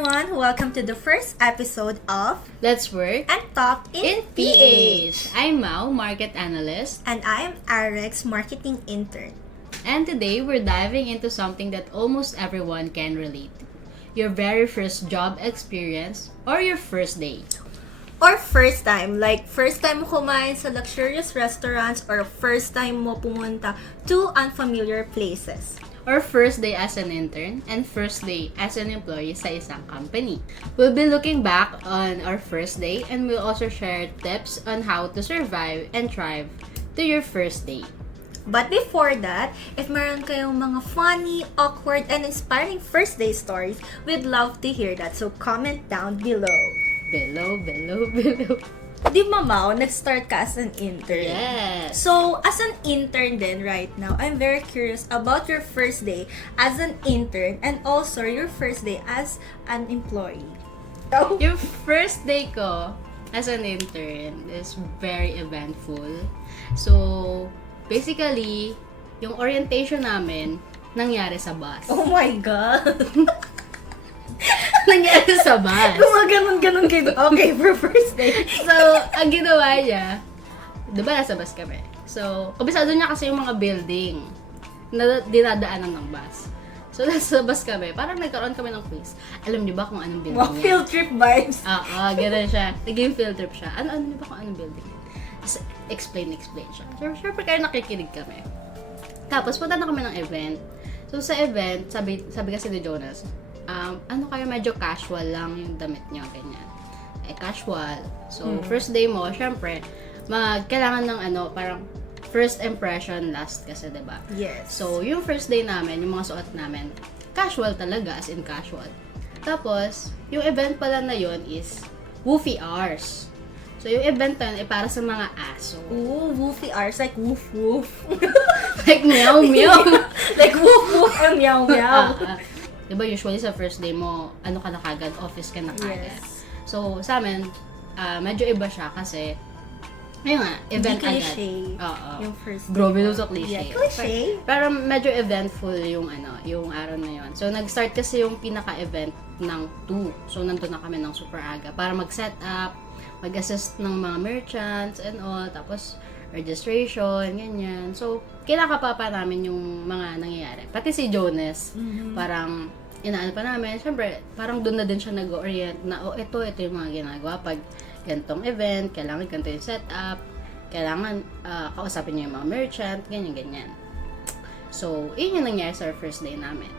everyone! Welcome to the first episode of Let's Work And Talk in PH. I'm Mau, Market Analyst. And I am Arex, Marketing Intern. And today we're diving into something that almost everyone can relate to. Your very first job experience or your first day. Or first time, like first time mo kumain sa luxurious restaurants or first time mo pumunta to unfamiliar places. Or first day as an intern and first day as an employee sa isang company. We'll be looking back on our first day and we'll also share tips on how to survive and thrive to your first day. But before that, if meron kayong mga funny, awkward, and inspiring first day stories, we'd love to hear that. So comment down below. Below. Di ba, Mau, nag-start ka as an intern? Yes. So, as an intern din right now, I'm very curious about your first day as an intern and also your first day as an employee. Yung first day ko as an intern is very eventful. So, basically, yung orientation namin nangyari sa bus. Oh my God! Nangyari sa bus. Gumaganon kayo. Okay, for first day. So, ang ginawa niya, diba nasa bus kami? So, kabisado niya kasi yung mga building na dinadaanan ng bus. So, nasa bus kami, parang nagkaroon kami ng quiz. Alam niyo ba kung anong building Wow, yan? field trip vibes. Ganun siya. Naging field trip siya. Ano niyo ba kung anong building? Tapos, explain siya. So, syempre kaya nakikinig kami. Tapos, punta na kami ng event. So, sa event, sabi kasi ni Jonas, ano kayo, medyo casual lang yung damit niya, ganyan. Casual. So, first day mo, syempre, kailangan ng parang first impression last kasi, diba? Yes. So, yung first day namin, yung mga suot namin, casual talaga, as in casual. Tapos, yung event pala na yun is Woofy Hours. So, yung event na yun ay para sa mga aso. Ooh, woofy hours, like woof woof. Like meow meow. Like woof woof and meow meow. Diba usually sa first day mo, ano ka na kagad, office ka na kagad. Yes. So, sa amin, medyo iba siya kasi, ayun nga, event Hindi agad. cliche. Oo. Yung first day. Grabe daw sa cliche. Yeah, cliche. Pero medyo eventful yung yung araw na yun. So, nag-start kasi yung pinaka-event ng 2. So, nandun na kami ng super aga para mag-set up, mag-assist ng mga merchants and all, tapos registration, ganyan. So, kinakapa pa namin yung mga nangyayari. Pati si Jonas, parang inaano pa namin. Siyempre, parang doon na din siya nag-orient na, ito yung mga ginagawa. Pag gantong event, kailangan ganito yung setup, kailangan kausapin niyo yung mga merchant, ganyan. So, yun yung nangyari sa first day namin.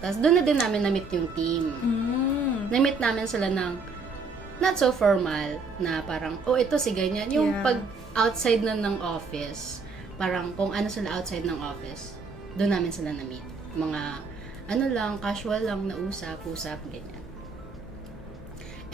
Tapos, doon na din namin na-meet yung team. Na-meet namin sila ng not so formal, na parang, ito si ganyan. Yung pag outside na ng office, parang kung ano sila outside ng office, doon namin sila na-meet. Mga, casual lang na usap, ganyan.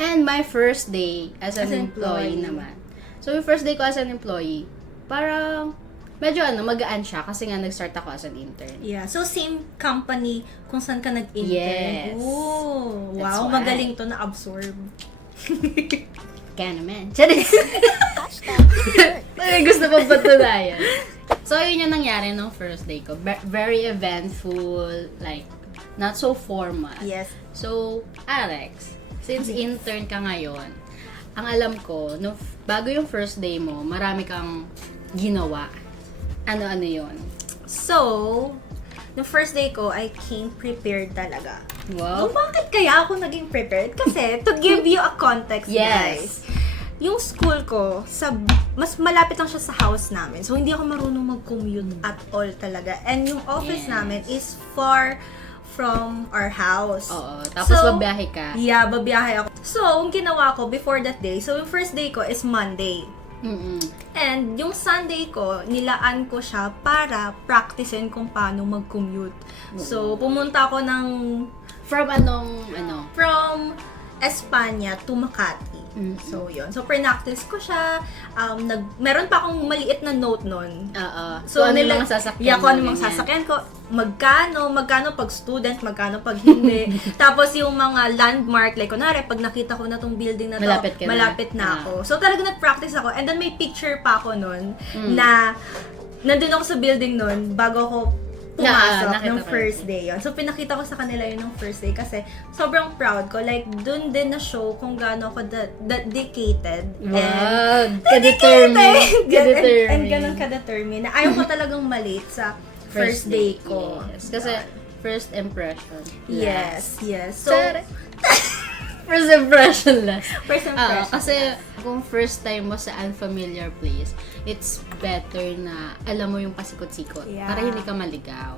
And my first day as an employee naman. So, yung first day ko as an employee, parang, medyo magaan siya kasi nga nag-start ako as an intern. Yeah. So, same company kung saan ka nag-intern. Yes. Oh, That's wow. why. Magaling to na-absorb. Kaya naman. Charis! Gusto ko patunayan. So, yun yung nangyari nung first day ko. Very eventful, like, not so formal. Yes. So, Alex, since intern ka ngayon, ang alam ko, bago yung first day mo, marami kang ginawa. Ano-ano yun? So, the first day ko, I came prepared talaga. Wow. Bakit kaya ako naging prepared? Kasi, to give you a context, Yes. guys, yung school ko, mas malapit lang siya sa house namin. So, hindi ako marunong mag-commute at all talaga. And yung office Yes. namin is far from our house. Oo. Tapos babiyahe ka. Yeah, babiyahe ako. So, ang ginawa ko before that day, so yung first day ko is Monday. And yung Sunday ko, nilaan ko siya para practicein kung paano mag-commute. So, pumunta ako ng From from Espanya to Makati. So, yun. So, practice ko siya. Meron pa akong maliit na note nun. Oo. So, ano yung mga sasakyan yeah, kung ano mo, mga ganyan. sasakyan ko. Magkano pag student, magkano pag hindi. Tapos, yung mga landmark, like, kunwari, pag nakita ko na tong building na to, Malapit na. ako. So, talaga nag-practice ako. And then, may picture pa ako nun na nandun ako sa building nun bago ako pumasok nakita ng ko first yun. day yon. So, pinakita ko sa kanila yun ng first day kasi sobrang proud ko. Like, dun din na show kung gaano ako dedicated. Wow, ka-determined. And ganun ka-determined. Na ayaw ko talagang malate sa first day ko. Yes. Kasi, first impression. Yes, last. yes. So, First impression last. first impression. Kasi, kung first time mo sa unfamiliar place, it's better na alam mo yung pasikot-sikot. Yeah. Para hindi ka maligaw.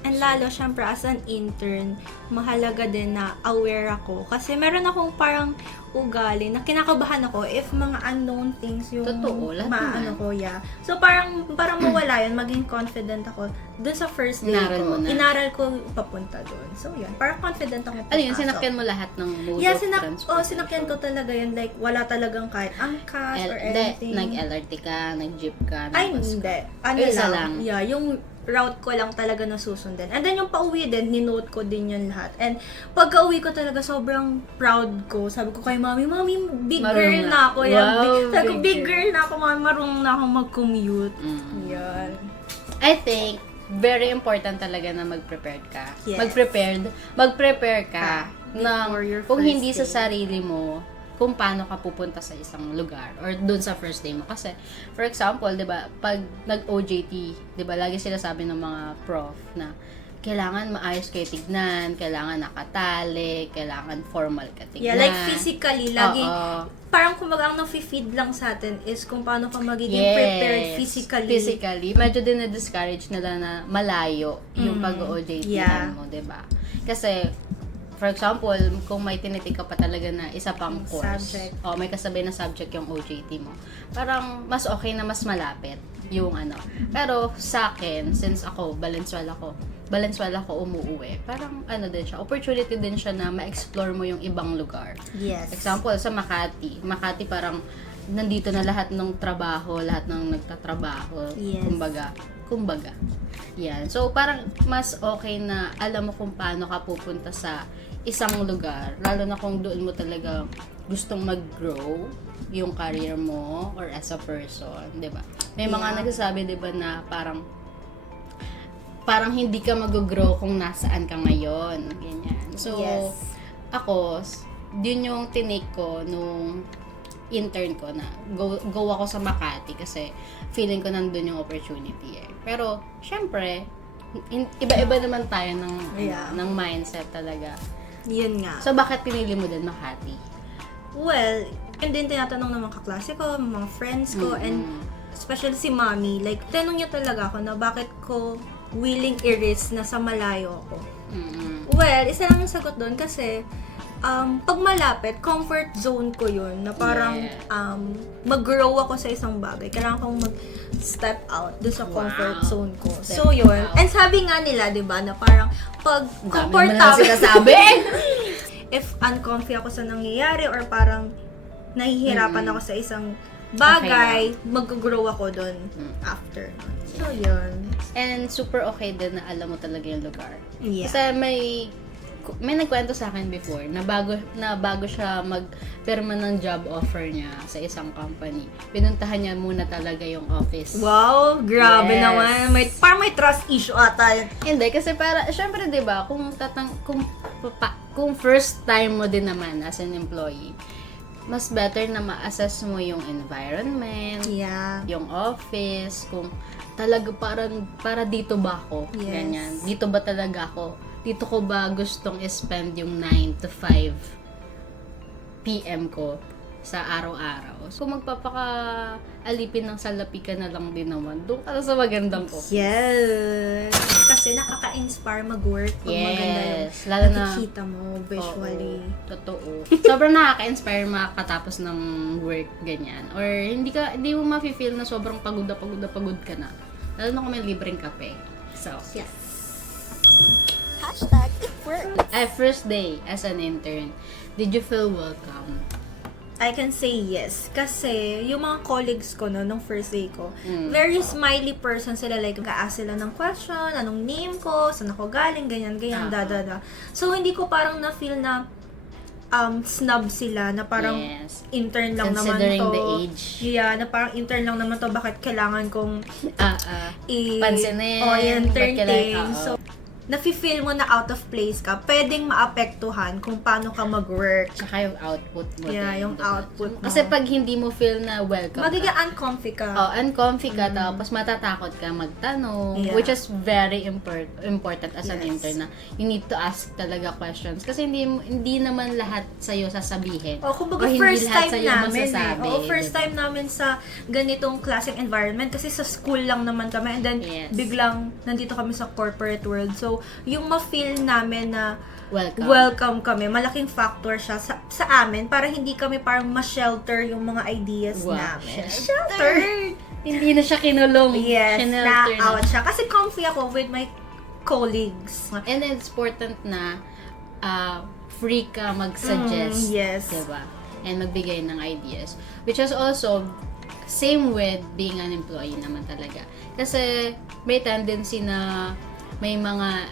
And lalo, syempre, as an intern, mahalaga din na aware ako. Kasi meron akong parang ugali na kinakabahan ako if mga unknown things yung Totoo, lahat maano naman. ko, yeah. So, parang mawala yun, maging confident ako dun sa first day Inaral ko. mo na. Inaral ko papunta dun. So, yun. Parang confident ako Ano yun, papasok. sinakyan mo lahat ng mode Yeah, of transportation? sinakyan ko talaga yun. Like, wala talagang kahit angkas or anything. Nag-LRT ka, nag-jeep ka, Ay, nag-bus hindi. ka. Ano Isa lang. lang. Yeah, yung route ko lang talaga nasusundan. And then yung pauwi din, ninote ko din yun lahat. And pagka-uwi ko talaga, sobrang proud ko. Sabi ko kay Mami, big girl Marunong na ako. na. Yan. Wow, Sabi ko, big big girl. girl na ako, Mami, marunong na ako mag-commute. Yan. I think, very important talaga na mag-prepared ka. Yes. Mag-prepare ka na Before your kung first hindi sa day. sarili mo, kung paano ka pupunta sa isang lugar or dun sa first day mo. Kasi, for example, di ba, pag nag-OJT, di ba, lagi sila sabi ng mga prof na kailangan maayos kayo tignan, kailangan nakatali, kailangan formal ka tignan. Yeah, like physically, lagi, Oo. parang kumaga ang na-feed lang sa atin is kung paano ka magiging Yes. prepared physically. Physically. Medyo din na-discourage nila na malayo yung pag-OJT Yeah. mo, diba? Kasi, for example, kung may tinitik ka pa talaga na isa pang course, Subject. o may kasabay na subject yung OJT mo, parang mas okay na mas malapit yung ano. Pero sa akin, since ako, Valenzuela ko umuuwi, parang ano din siya, opportunity din siya na ma-explore mo yung ibang lugar. Yes. Example, sa Makati. Makati parang nandito na lahat ng trabaho, lahat ng nagtatrabaho. Yes. Kumbaga. Yan. So, parang mas okay na alam mo kung paano ka pupunta sa isang lugar. Lalo na kung doon mo talaga gustong mag-grow yung career mo or as a person. 'Di ba? May mga Yeah. nagsasabi 'di ba na parang hindi ka mag-grow kung nasaan ka ngayon. Ganyan. So, Yes. ako, yun yung tinake ko nung intern ko na go ako sa Makati kasi feeling ko nandun yung opportunity eh. Pero, syempre, iba-iba naman tayo Yeah. ng mindset talaga. Yun nga. So, bakit pinili mo din Makati? Well, yun din tinatanong ng mga kaklase ko, mga friends ko, and especially si Mami, like, tanong niya talaga ako na bakit ko willing i-risk na sa malayo ako. Well, isa lang yung sagot doon kasi pag malapit, comfort zone ko yun na parang Yeah. mag-grow ako sa isang bagay. Kailangan kong mag-step out doon sa comfort Wow. zone ko. Step So, yun. out. And sabi nga nila, di ba, na parang pag Ang dami mo na comfortable, sinasabi! if uncomfy ako sa nangyayari or parang nahihirapan ako sa isang bagay, mag-grow ako doon after. So, yun. And super okay din na alam mo talaga yung lugar. Yeah. Kasi may nagkwento sa akin before na bago siya magpirma ng job offer niya sa isang company, pinuntahan niya muna talaga yung office. Wow, grabe Yes. naman. Parang may trust issue ata. Hindi kasi syempre 'di ba, kung first time mo din naman as an employee, mas better na ma-assess mo yung environment, Yeah. yung office, kung talaga para dito ba ako, Yes. ganyan. Dito ba talaga ako? Dito ko ba gustong i-spend yung 9 to 5 PM ko sa araw-araw? So, kung magpapaka-alipin ng salapi ka na lang din naman, doon ka na sa magandang office. Yes. Kasi nakaka-inspire mag-work pag maganda yung Yes. Lalo na, nakikita mo visually. Oo, totoo. Sobrang nakaka-inspire makatapos ng work, ganyan. Or hindi mo mafe-feel na sobrang pagod ka na. Lalo na kung may libreng kape. So, Yes. first day as an intern, did you feel welcome? I can say yes. Kasi yung mga colleagues ko no, nung first day ko, Mm. very smiley person sila. Like, nag-a-ask sila ng question, anong name ko, saan ako galing, ganyan, Ah. da. So, hindi ko parang na-feel na snub sila na parang Yes. intern lang naman Considering to. the age. Yeah, na parang intern lang naman to, bakit kailangan kong Pansinin. intern Ba't thing. kailangan- So, nafe-feel mo na out of place ka, pwedeng maapektuhan kung paano ka mag-work. Tsaka yung output mo. Yeah, din, yung diba? output mo. Kasi pag hindi mo feel na welcome Magiging ka, uncomfy ka. uncomfy ka, tapos matatakot ka magtanong, Yeah. which is very important as an Yes. intern na you need to ask talaga questions. Kasi hindi naman lahat sa'yo sasabihin. Kumbaga O hindi first lahat time sa'yo namin masasabi, first diba? time namin sa ganitong klaseng environment kasi sa school lang naman kami and then Yes. biglang nandito kami sa corporate world. So, yung ma-feel namin na Welcome. kami, malaking factor siya sa amin para hindi kami parang ma-shelter yung mga ideas Wow, namin. shelter! Hindi na siya kinulong. Yes, Shelter na-out siya. Kasi comfy ako with my colleagues. And it's important na free ka mag-suggest. Yes. Diba? And magbigay ng ideas. Which is also same with being an employee naman talaga. Kasi may tendency na may mga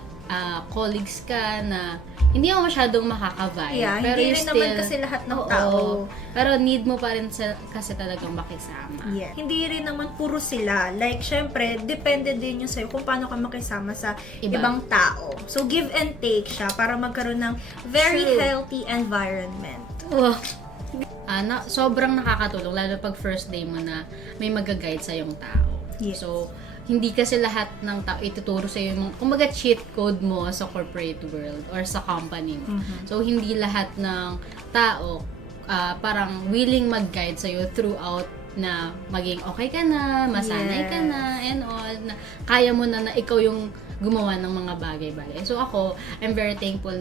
colleagues ka na hindi mo masyadong makaka-vibe. Yeah, pero hindi you rin still, naman kasi lahat ng Oo. tao. Pero need mo pa rin kasi talagang makisama. Yeah. Hindi rin naman puro sila. Like, syempre, depende din yun sa'yo kung paano ka makisama sa ibang tao. So, give and take siya para magkaroon ng very True. healthy environment. Wow. Sobrang nakakatulong, lalo pag first day mo na may mag-guide sa yung tao. Yes. So, hindi kasi lahat ng tao ituturo sa yung kumbaga cheat code mo sa corporate world or sa company mo. So, hindi lahat ng tao parang willing mag-guide sa'yo throughout na maging okay ka na, masanay ka na, and all, na kaya mo na ikaw yung gumawa ng mga bagay-bagay. So ako, I'm very thankful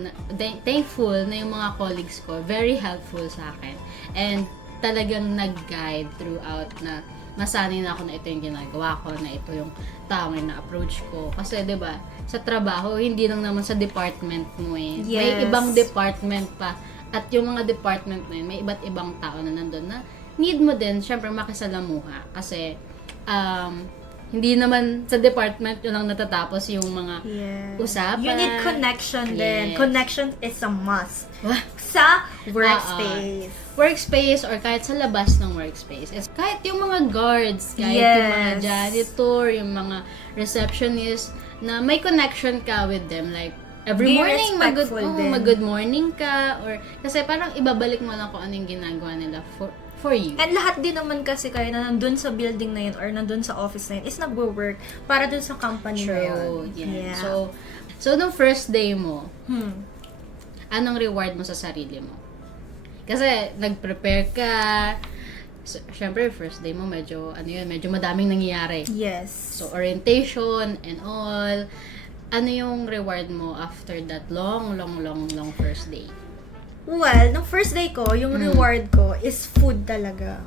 na yung mga colleagues ko, very helpful sa akin. And talagang nag-guide throughout na masanay na ako na ito yung ginagawa ko, na ito yung tao na approach ko. Kasi 'di ba, sa trabaho, hindi lang naman sa department mo eh. Yes. May ibang department pa. At yung mga department na yun, may iba't ibang tao na nandun na need mo din, syempre, makisalamuha. Kasi, hindi naman sa department yun lang natatapos yung mga usapan. You need connection din. Yes. Connection is a must. Wah! Sa workspace. Workspace or kahit sa labas ng workspace. Kahit yung mga guards, kahit yung mga janitor, yung mga receptionist, na may connection ka with them. Like, every Be morning, respectful din. mag-good morning ka. Or, kasi parang ibabalik mo lang kung ano yung ginagawa nila for you. And lahat din naman kasi kayo na nandun sa building na yun or nandun sa office na yun is nagwo-work para dun sa company na yun. Yeah. So, nung first day mo, anong reward mo sa sarili mo? Kasi, nag-prepare ka. So, syempre, first day mo, medyo madaming nangyayari. Yes. So, orientation and all. Ano yung reward mo after that long first day? Well, nung first day ko, yung reward ko is food talaga.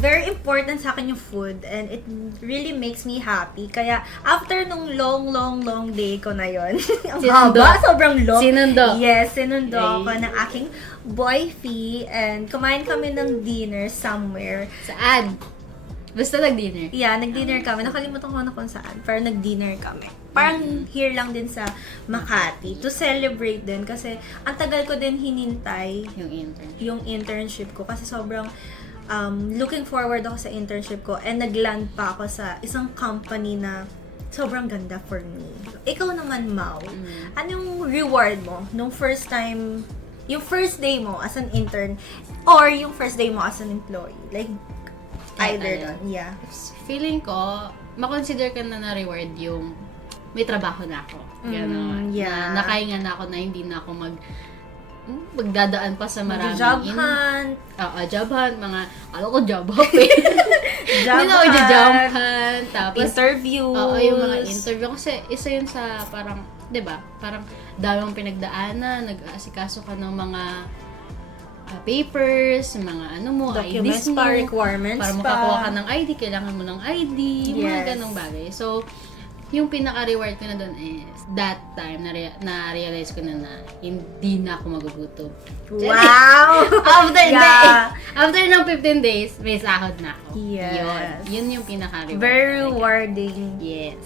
Very important sa akin yung food and it really makes me happy. Kaya, after nung long day ko na yun, ang Sinundo? haba, sobrang long. Sinundo? Yes, sinundo ako ng aking boyfie and kumain kami ng dinner somewhere. Saan? Basta nag-dinner? Yeah, nag-dinner kami. Nakalimutan ko na kung saan. Pero nag-dinner kami. Parang here lang din sa Makati to celebrate din kasi ang tagal ko din hinintay yung internship ko kasi sobrang looking forward ako sa internship ko and nag-land pa ako sa isang company na sobrang ganda for me. Ikaw naman, Mau, anong reward mo nung first time, yung first day mo as an intern or yung first day mo as an employee? Like, either doon, yeah. Feeling ko, makonsider ka na reward yung may trabaho na ako. Gano'n. Yeah. Na nakahinga na ako na hindi na ako magdadaan pa sa maraming Job hunt. Job hunt. Ko job hop eh. Hindi na ako job hunt. Tapos, interviews. Yung mga interview. Kasi isa yun sa parang, di ba? Parang daming pinagdaanan, nag-aasikaso ka ng mga papers, mga documents IDs mo. pa, requirements para makakuha ka ng ID, kailangan mo ng ID, mga ganong bagay. So, yung pinaka-reward ko na doon is that time na-realize ko na hindi na ako magugutom. Wow! After ng 15 days, may sahod na ako. Yes. Yun yung pinaka-reward. Very rewarding. Yes.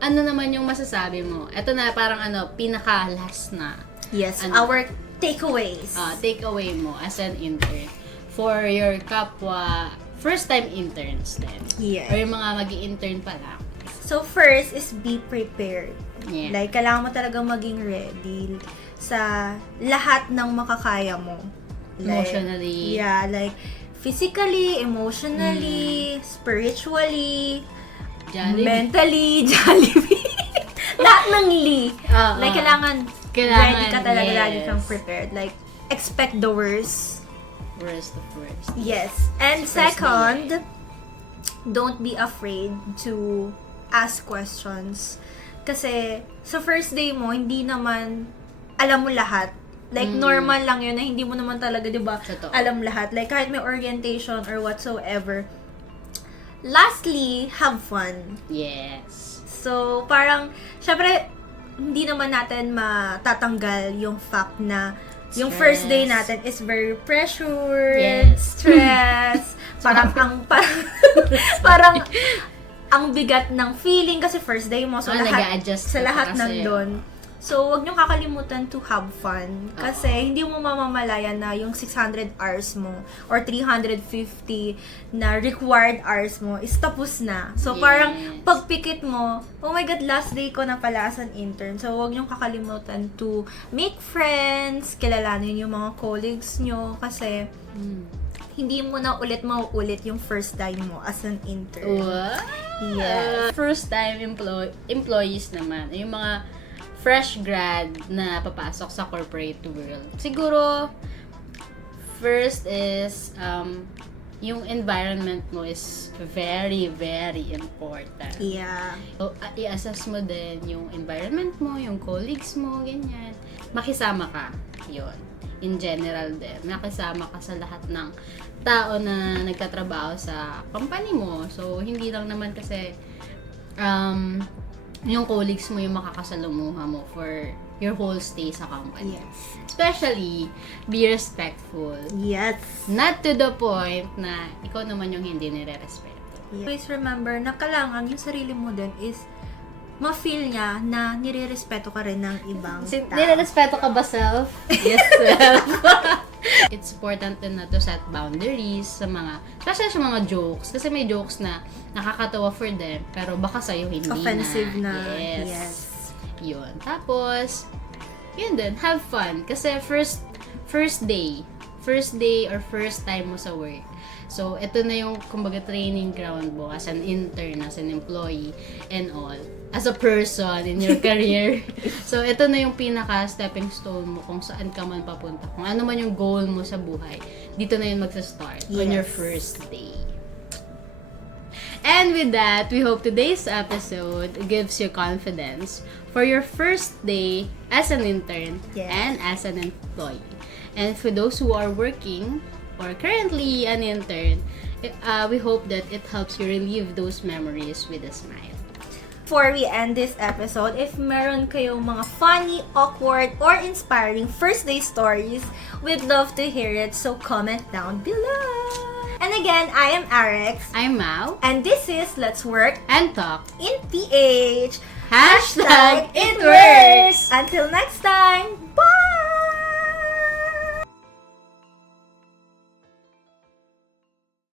Ano naman yung masasabi mo? Ito na parang pinaka-last na. Yes, Ano? our takeaways. Takeaway mo as an intern for your kapwa first-time interns din. Yes. Or yung mga mag-i-intern pa lang. So, first is be prepared. Yeah. Like, kailangan mo talagang maging ready sa lahat ng makakaya mo. Like, Emotionally. Yeah, like, physically, emotionally, spiritually, Jollibee. mentally, Jollibee. Lahat ng li. Like, kailangan ready ka talaga, lagi kang prepared. Like, expect the worst. Worst of worst. Yes. And second, don't be afraid to ask questions. Kasi, sa first day mo, hindi naman alam mo lahat. Like, normal lang yun na hindi mo naman talaga, di ba, alam lahat. Like, kahit may orientation or whatsoever. Lastly, have fun. Yes. So, parang, syempre, hindi naman natin matatanggal yung fact na yung first day natin is very pressured, stress, parang parang ang bigat ng feeling kasi first day mo. So, sa lahat nandun. So, wag niyong kakalimutan to have fun. Kasi, hindi mo mamamalayan na yung 600 hours mo or 350 na required hours mo is tapos na. So, parang pagpikit mo, oh my God, last day ko na pala as an intern. So, wag niyong kakalimutan to make friends, kilalanin yung mga colleagues niyo kasi hindi mo na ulit mauulit yung first time mo as an intern. What? Yes. First time employees naman, yung mga fresh grad na papasok sa corporate world. Siguro, first is, yung environment mo is very, very important. Yeah. So, i-assess mo din yung environment mo, yung colleagues mo, ganyan. Makisama ka. Yun. In general din. Makisama ka sa lahat ng tao na nagtatrabaho sa company mo. So, hindi lang naman kasi, yung colleagues mo yung makakasalamuha mo for your whole stay sa company. Yes. Especially, be respectful. Yes. Not to the point na ikaw naman yung hindi nire-respeto. Yes. Always remember na kailangan yung sarili mo din is ma-feel niya na nire-respeto ka rin ng ibang tao. Nire-respeto ka ba, self? Yes, self. It's important din na to set boundaries sa mga, especially sa mga jokes. Kasi may jokes na nakakatawa for them, pero baka sa'yo hindi offensive na. Yes. Yun. Tapos, yun din, have fun. Kasi first day or first time mo sa work. So, ito na yung, kumbaga, training ground mo as an intern, as an employee, and all. As a person in your career. So, ito na yung pinaka-stepping stone mo kung saan ka man papunta. Kung ano man yung goal mo sa buhay, dito na yun magsa-start on your first day. And with that, we hope today's episode gives you confidence for your first day as an intern and as an employee. And for those who are working or currently an intern, we hope that it helps you relive those memories with a smile. Before we end this episode, if meron kayong mga funny, awkward, or inspiring first day stories, we'd love to hear it, so comment down below. And again, I am Arex. I'm Mau. And this is Let's Work And Talk in PH. #ItWorks. Until next time!